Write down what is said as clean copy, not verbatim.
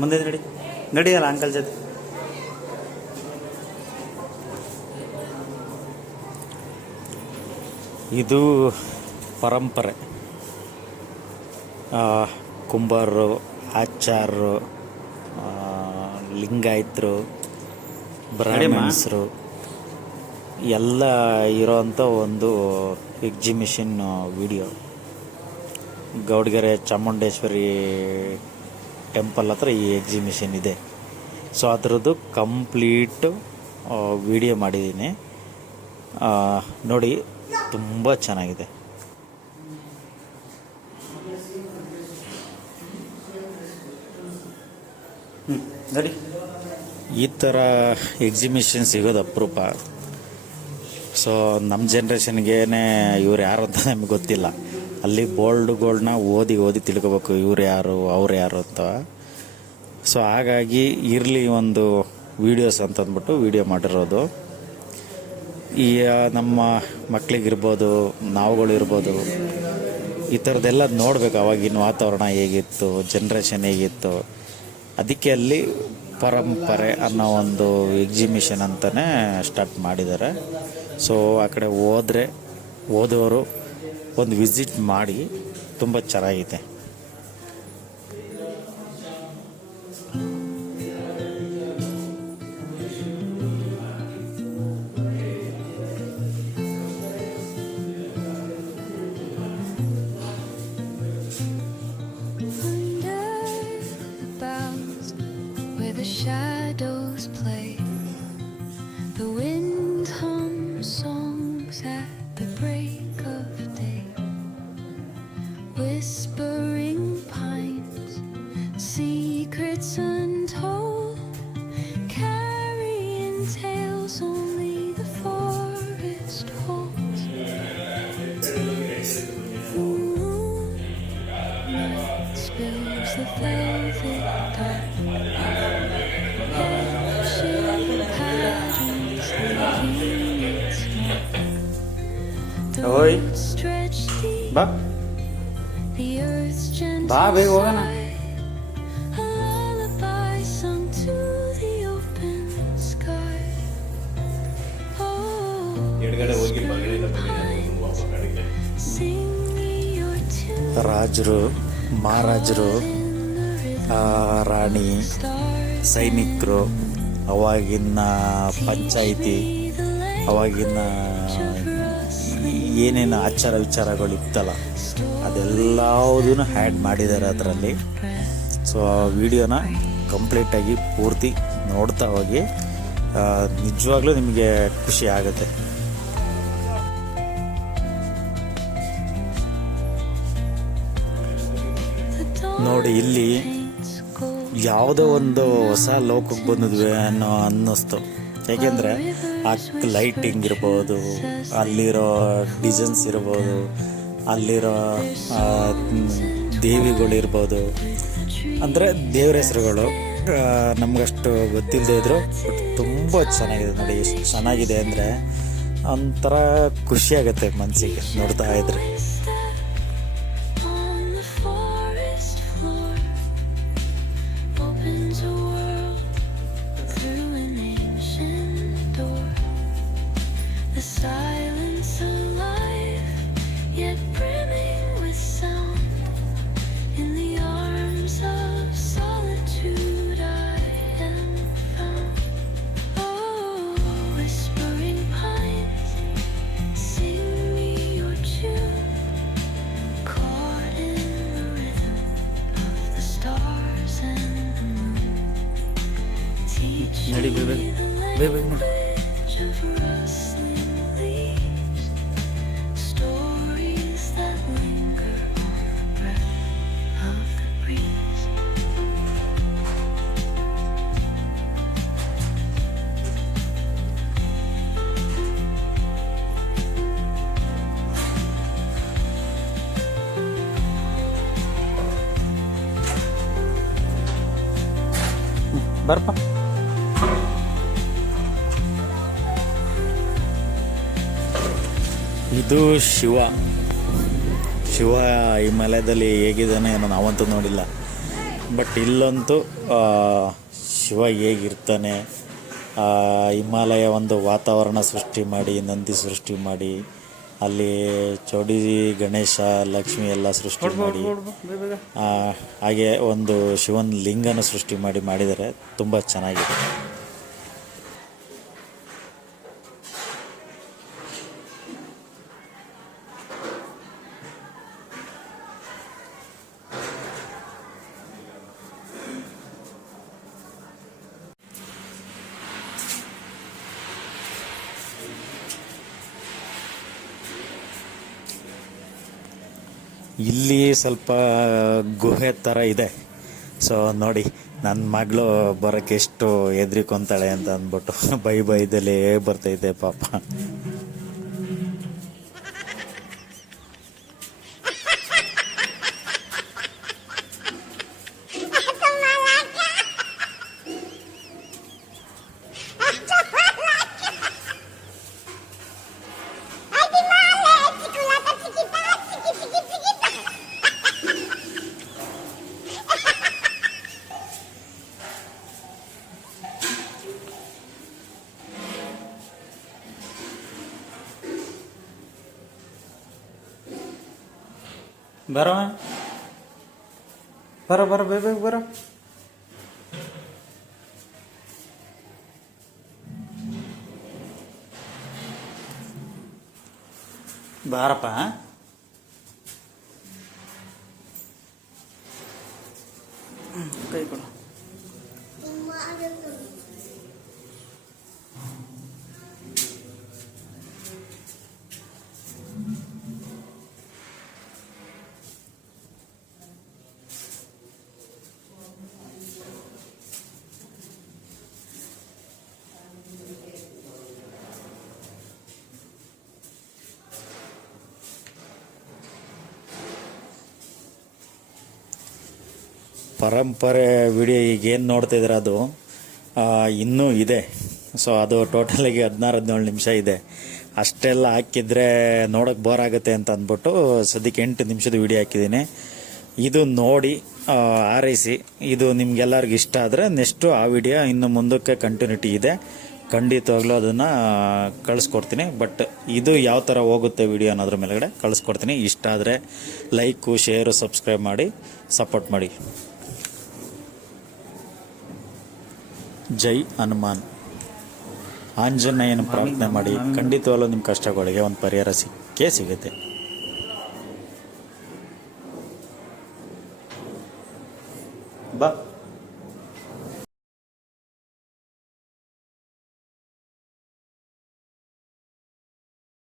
ಮುಂದೆ ನಡಿ ನಡಿಯಲ್ಲ ಅಂಕಲ್ ಜೊತೆ. ಇದು ಪರಂಪರೆ. ಕುಂಬಾರರು, ಆಚಾರರು, ಲಿಂಗಾಯತರು, ಬ್ರಾಹ್ಮಣರು ಎಲ್ಲ ಇರೋವಂಥ ಒಂದು exhibition video. Gowdagere Chamundeshwari temple ಹತ್ರ ಈ ಎಕ್ಸಿಬಿಷನ್ ಇದೆ. ಸೊ ಅದರದ್ದು ಕಂಪ್ಲೀಟು ವಿಡಿಯೋ ಮಾಡಿದ್ದೀನಿ, ನೋಡಿ. ತುಂಬ ಚೆನ್ನಾಗಿದೆ. ನೋಡಿ, ಈ ಥರ ಎಕ್ಸಿಬಿಷನ್ ಸಿಗೋದು ಅಪರೂಪ. ಸೊ ನಮ್ಮ ಜನ್ರೇಷನ್ಗೇನೆ ಇವ್ರು ಯಾರು ಅಂತ ನಮಗೆ ಗೊತ್ತಿಲ್ಲ. ಅಲ್ಲಿ ಬೋಲ್ಡ್ಗಳನ್ನ ಓದಿ ತಿಳ್ಕೊಬೇಕು, ಇವ್ರು ಯಾರು ಅವ್ರು ಯಾರು ಅಂತ. ಸೊ ಹಾಗಾಗಿ ಇರಲಿ ಒಂದು ವೀಡಿಯೋಸ್ ಅಂತಂದ್ಬಿಟ್ಟು ವೀಡಿಯೋ ಮಾಡಿರೋದು. ಈ ನಮ್ಮ ಮಕ್ಕಳಿಗಿರ್ಬೋದು, ನಾವುಗಳಿರ್ಬೋದು, ಈ ಥರದ್ದೆಲ್ಲ ನೋಡಬೇಕು. ಆವಾಗಿನ ವಾತಾವರಣ ಹೇಗಿತ್ತು, ಜನ್ರೇಷನ್ ಹೇಗಿತ್ತು. ಅದಕ್ಕೆ ಅಲ್ಲಿ ಪರಂಪರೆ ಅನ್ನೋ ಒಂದು ಎಕ್ಸಿಬಿಷನ್ ಅಂತಲೇ ಸ್ಟಾರ್ಟ್ ಮಾಡಿದ್ದಾರೆ. ಸೊ ಆ ಕಡೆ ಹೋದರೆ ಓದೋರು ಒಂದು ವಿಸಿಟ್ ಮಾಡಿ, ತುಂಬ ಚೆನ್ನಾಗಿದೆ. The shadows play, the wind hums songs at the break of day, whispering pines, secrets untold, carrying tales only the forest holds. Moonlight spills the velvet dark, ಓಯ್ ಬಾ ಬಾ, ಬೇಗ ಹೋಗೋಣ. ರಾಜರು, ಮಹಾರಾಜರು, ರಾಣಿ, ಸೈನಿಕರು, ಅವಾಗಿನ ಪಂಚಾಯಿತಿ, ಅವಾಗಿನ ಏನೇನು ಆಚಾರ ವಿಚಾರಗಳು ಇತ್ತಲ್ಲ ಅದೆಲ್ಲದೂ ಆ್ಯಡ್ ಮಾಡಿದ್ದಾರೆ ಅದರಲ್ಲಿ. ಸೊ ಆ ವಿಡಿಯೋನ ಕಂಪ್ಲೀಟಾಗಿ ಪೂರ್ತಿ ನೋಡ್ತಾ ಹೋಗಿ, ನಿಜವಾಗ್ಲೂ ನಿಮಗೆ ಖುಷಿ ಆಗುತ್ತೆ. ನೋಡಿ, ಇಲ್ಲಿ ಯಾವುದೋ ಒಂದು ಹೊಸ ಲೋಕಕ್ಕೆ ಬಂದಿದ್ವಿ ಅನ್ನಿಸ್ತು. ಏಕೆಂದರೆ ಆ ಲೈಟಿಂಗ್ ಇರ್ಬೋದು, ಅಲ್ಲಿರೋ ಡಿಸೈನ್ಸ್ ಇರ್ಬೋದು, ಅಲ್ಲಿರೋ ದೇವಿಗಳಿರ್ಬೋದು, ಅಂದರೆ ದೇವ್ರ ಹೆಸರುಗಳು ನಮಗಷ್ಟು ಗೊತ್ತಿಲ್ಲದೆ ಇದ್ರು ತುಂಬ ಚೆನ್ನಾಗಿದೆ. ನೋಡಿ, ಎಷ್ಟು ಚೆನ್ನಾಗಿದೆ ಅಂದರೆ ಒಂಥರ ಖುಷಿಯಾಗುತ್ತೆ ಮನಸ್ಸಿಗೆ ನೋಡ್ತಾ ಇದ್ರೆ. ನಡಿ ಬೇಗ ನೋಡಿ. ಬರ್ಪ. ಇದು ಶಿವ ಹಿಮಾಲಯದಲ್ಲಿ ಹೇಗಿದ್ದಾನೆ ಏನೋ ನಾವಂತೂ ನೋಡಿಲ್ಲ. ಬಟ್ ಇಲ್ಲಂತೂ ಶಿವ ಹೇಗಿರ್ತಾನೆ, ಹಿಮಾಲಯ ಒಂದು ವಾತಾವರಣ ಸೃಷ್ಟಿ ಮಾಡಿ, ನಂದಿ ಸೃಷ್ಟಿ ಮಾಡಿ, ಅಲ್ಲಿ ಚೌಡಿ ಗಣೇಶ ಲಕ್ಷ್ಮಿ ಎಲ್ಲ ಸೃಷ್ಟಿ ಮಾಡಿ, ಹಾಗೆ ಒಂದು ಶಿವನ ಲಿಂಗನ ಸೃಷ್ಟಿ ಮಾಡಿದ್ದಾರೆ. ತುಂಬ ಚೆನ್ನಾಗಿದೆ. ಇಲ್ಲಿ ಸ್ವಲ್ಪ ಗುಹೆ ಥರ ಇದೆ. ಸೊ ನೋಡಿ, ನನ್ನ ಮಗಳು ಬರೋಕ್ಕೆ ಎಷ್ಟು ಹೆದ್ರಿಕೊಂತಾಳೆ ಅಂತ ಅಂದ್ಬಿಟ್ಟು ಬೈದಲೇ ಬರ್ತೈತೆ ಪಾಪ. ಬರೋ ಬರೋ ಬರೋ ಬೇಗ ಬರೋ. ಬಾರಪ್ಪ. ಕೈ ಕೊಡು. ಪರಂಪರೆ ವಿಡಿಯೋ ಈಗೇನು ನೋಡ್ತಿದ್ರೆ ಅದು ಇನ್ನೂ ಇದೆ. ಸೊ ಅದು ಟೋಟಲಾಗಿ 16-17 ನಿಮಿಷ ಇದೆ. ಅಷ್ಟೆಲ್ಲ ಹಾಕಿದರೆ ನೋಡೋಕ್ಕೆ ಬೋರ್ ಆಗುತ್ತೆ ಅಂತ ಅಂದ್ಬಿಟ್ಟು ಸದ್ಯಕ್ಕೆ 8 ನಿಮಿಷದ ವಿಡಿಯೋ ಹಾಕಿದ್ದೀನಿ. ಇದು ನೋಡಿ ಆರೈಸಿ. ಇದು ನಿಮ್ಗೆಲ್ಲರಿಗೂ ಇಷ್ಟ ಆದರೆ ನೆಕ್ಸ್ಟು ಆ ವಿಡಿಯೋ ಇನ್ನು ಮುಂದಕ್ಕೆ ಕಂಟಿನ್ಯೂಟಿ ಇದೆ, ಖಂಡಿತವಾಗ್ಲೂ ಅದನ್ನು ಕಳಿಸ್ಕೊಡ್ತೀನಿ. ಬಟ್ ಇದು ಯಾವ ಥರ ಹೋಗುತ್ತೆ ವಿಡಿಯೋ ಅನ್ನೋದ್ರ ಮೇಲ್ಗಡೆ ಕಳಿಸ್ಕೊಡ್ತೀನಿ. ಇಷ್ಟ ಆದರೆ ಲೈಕು, ಶೇರು, ಸಬ್ಸ್ಕ್ರೈಬ್ ಮಾಡಿ ಸಪೋರ್ಟ್ ಮಾಡಿ. ಜೈ ಹನುಮಾನ್. ಆಂಜನೇಯನ ಪ್ರಾರ್ಥನೆ ಮಾಡಿ, ಖಂಡಿತವಾಗ್ಲೂ ನಿಮ್ಮ ಕಷ್ಟಗಳಿಗೆ ಒಂದು ಪರಿಹಾರ ಸಿಕ್ಕೇ ಸಿಗುತ್ತೆ.